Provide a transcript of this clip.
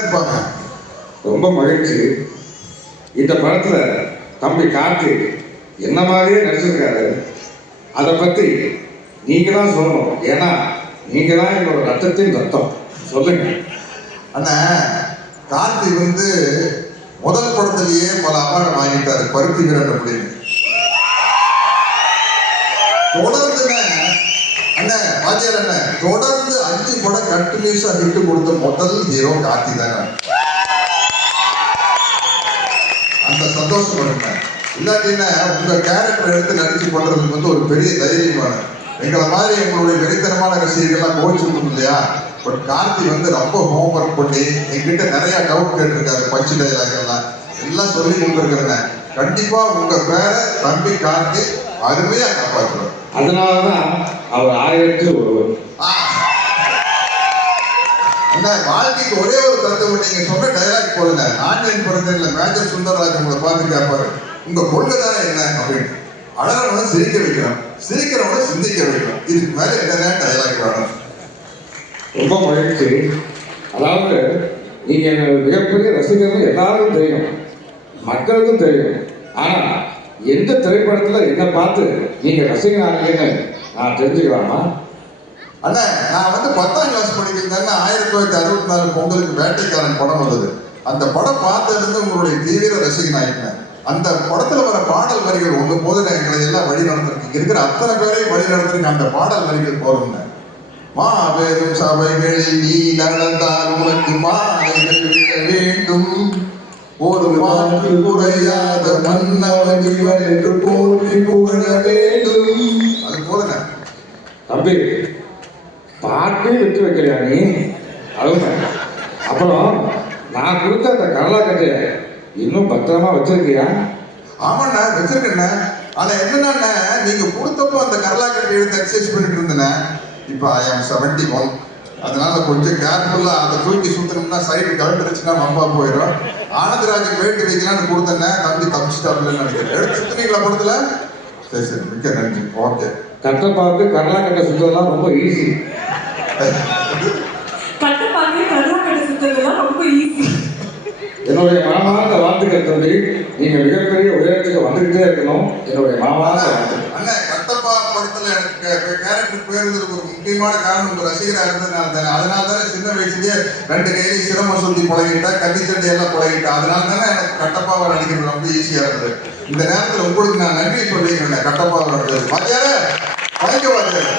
இருப்பாங்க. ரொம்ப மகிழ்ச்சி. இந்த படத்துல தம்பி கார்த்தி என்ன மாதிரியே நடிச்சிருக்காரு. அதை பத்தி நீங்க தான் சொல்லணும். ஏன்னா நீங்க தான் என்னோட ரத்தத்தின் ரத்தம். சொல்லுங்க அண்ணா. கார்த்தி முதல் படத்திலேயே பல அவார்டு வாங்கிட்டாரு. பருத்தி வீரன் அப்படின்னு தொடர்ந்து அண்ணா வாத்தியார் அண்ணா தொடர்ந்து 5 படம் கண்டினியூஸா ஹிட் கொடுத்த முதல் ஹீரோ கார்த்தி தானே. அந்த சந்தோஷம் பண்ணுங்க. இல்லாட்டின்னா உங்க கேரக்டர் எடுத்து நடிச்சு பண்றதுக்கு ஒரு பெரிய தைரியமான எங்களை மாதிரி எங்களுடைய வெறித்தனமான ரசிகர்கள்லாம் கோவிச்சுக்கணும் இல்லையா. பட் கார்த்தி ரொம்ப ஹோம்ஒர்க் பண்ணி என்கிட்ட நிறைய டவுட் கேட்டிருக்காரு. பஞ்சு டைலாக் எல்லாம் சொல்லி கொடுத்துருக்கிறேன். கண்டிப்பா உங்க பேரை தம்பி கார்த்தி அருமையா காப்பாற்றுவார். அதனாலதான் அவர் 1000ல் ஒருவர். அண்ணா வாழ்க்கைக்கு ஒரே ஒரு தத்துவம். நீங்க சொன்ன டைலாக் போதுங்க. ஆன்லைன் படத்தில் மேஜர் சுந்தரராஜ் உங்களை பார்த்து கேட்பாரு, உங்க கொள்கை தானே என்ன அப்படின்னு. அழகவனை சிரிக்க வைக்கிறோம், சிரிக்கிறவனை சிந்திக்க வைக்கிறோம். இதுக்கு மேல என்ன டைலாக் வேணும்? ரொம்ப மகிழ்ச்சி. அதாவது நீங்க மிகப்பெரிய ரசிகர்கள் எல்லாருக்கும் தெரியும், மக்களுக்கும் தெரியும். ஆனா எந்த திரைப்படத்துல என்ன பார்த்து நீங்க ரசிகனானீங்கன்னு நான் தெரிஞ்சுக்கலாமா? அண்ணா நான் 10ஆம் கிளாஸ் படிக்கிறேன். 1964 பொங்கலுக்கு வேட்டைக்காரன் படம் வந்தது. அந்த படம் பார்த்ததுலேருந்து உங்களுடைய தீவிர ரசிகன் ஆகிட்டேன். அந்த படத்துல வர பாடல் வரிகள் ஒன்று போது எங்களை எல்லாம் வழி நடத்திருக்கு. இருக்கிற அத்தனை பேரையும் வழி நடத்திருக்கு. அந்த பாடல் வரிகள் போறோம்னு மாபெரும் சபைகளில் நீ நடந்தால் உனக்கு மாலைகள் வேண்டும். ஒரு மாற்று குறையாத மன்னவன் இவன் என்று போற்றி புகழ வேண்டும். அது போதுங்க தம்பி. பாட்டே விட்டு வைக்கலையா நீ? அதுங்க அப்புறம் நான் கொடுத்த அந்த கரலா கட்டையை இன்னும் பத்திரமா வச்சிருக்கியா? ஆமாண்ணா வச்சிருக்கேண்ணா. ஆனா என்னன்னா நீங்க கொடுத்தப்போ அந்த கரலா கட்டை எடுத்து எக்ஸசைஸ் பண்ணிட்டு இருந்தேண்ணா. இப்போ I am 71. அதனால கொஞ்சம் கேர்ஃபுல்லா அதை தூக்கி சுத்தணும்னா சைடு கலந்துருச்சுன்னா மம்பா போயிடும். ஆனந்தராஜுக்கு வேட்டு வைக்கலான்னு கொடுத்தேன்னா தம்பி தப்பிச்சுட்டாப்லன்னு நினைக்கிறேன். எடுத்து சுத்தினீங்களா படத்துல? சரி சரி மிக்க நன்றி. ஓகே. கட்டப்பாக்கு கரலா கட்டை சுத்தலாம் ரொம்ப ஈஸி. கட்டப்பாக்கு கரலா கட்டை சுத்தலாம் ரொம்ப ஈஸி. என்னுடைய மாமாந்த வாழ்த்துக்கள் தம்பி. நீங்க மிகப்பெரிய உயரத்துக்கு வந்துகிட்டே இருக்கணும். என்னுடைய மாமாந்த வாழ்த்துக்கள். அண்ணா கட்டப்பா படத்துல எனக்கு கேரக்டர் பேருந்ததுக்கு ஒரு முக்கியமான காரணம் உங்க ரசிகரா இருந்ததுனால தானே. அதனால தானே சின்ன வயசுலயே 2 கையிலையும் சிரமம் சொல்லி பழகிட்டா, கத்திச்சண்டி எல்லாம் பழகிட்டா. அதனால தானே எனக்கு கட்டப்பாவை நடிக்கிறது ரொம்ப ஈஸியா இருந்தது. இந்த நேரத்தில் உங்களுக்கு நான் நன்றி சொல்லிக்கிறேன். கட்டப்பாவை நடிக்கிறது வாத்தியாரே, வாத்தியாரே.